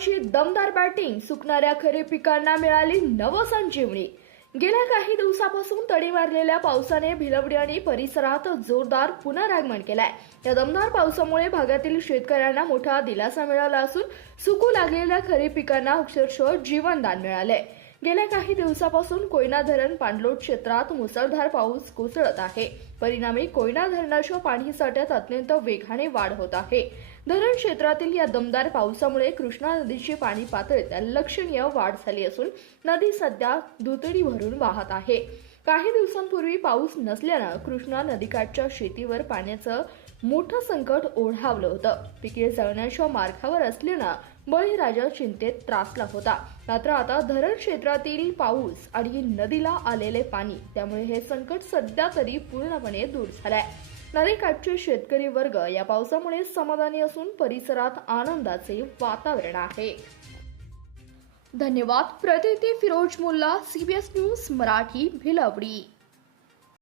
विभागाची दमदार बॅटिंग, सुकणाऱ्या खरीप पिकांना मिळाली नवसंजीवनी। गेल्या काही दिवसापासून तडी मारलेल्या पावसाने भिलवडी आणि परिसरात जोरदार पुनरागमन केलंय। या दमदार पावसामुळे भागातील शेतकऱ्यांना मोठा दिलासा मिळाला असून सुकू लागलेल्या खरीप पिकांना अक्षरशः जीवनदान मिळालंय। गेल्या काही दिवसापासून कोयना धरण पाणलोट क्षेत्रात मुसळधार पाऊस कोसळत आहे। परिणामी कोयना धरणाच्या पाणी साठ्यात अत्यंत वेगाने वाढ होत आहे। धरण क्षेत्रातील या दमदार पावसामुळे कृष्णा नदीची पाणी पातळीत लक्षणीय वाढ झाली असून नदी सध्या दुथडी भरून वाहत आहे। काही दिवसांपूर्वी पाऊस नसल्यानं कृष्णा नदीकाठच्या शेतीवर पाण्याचं मोठं संकट ओढावलं होतं। पिके जळण्याच्या मार्गावर असल्यानं बळीराजा चिंतेत त्रासला होता। मात्र आता धरण क्षेत्रातील पाऊस आणि नदीला आलेले पाणी त्यामुळे हे संकट सध्या तरी पूर्णपणे दूर झालंय। नदीकाठचे शेतकरी वर्ग या पावसामुळे समाधानी असून परिसरात आनंदाचे वातावरण आहे। धन्यवाद। प्रतिनिधी फिरोज मुल्ला, CBS न्यूज मराठी, भिलवडी।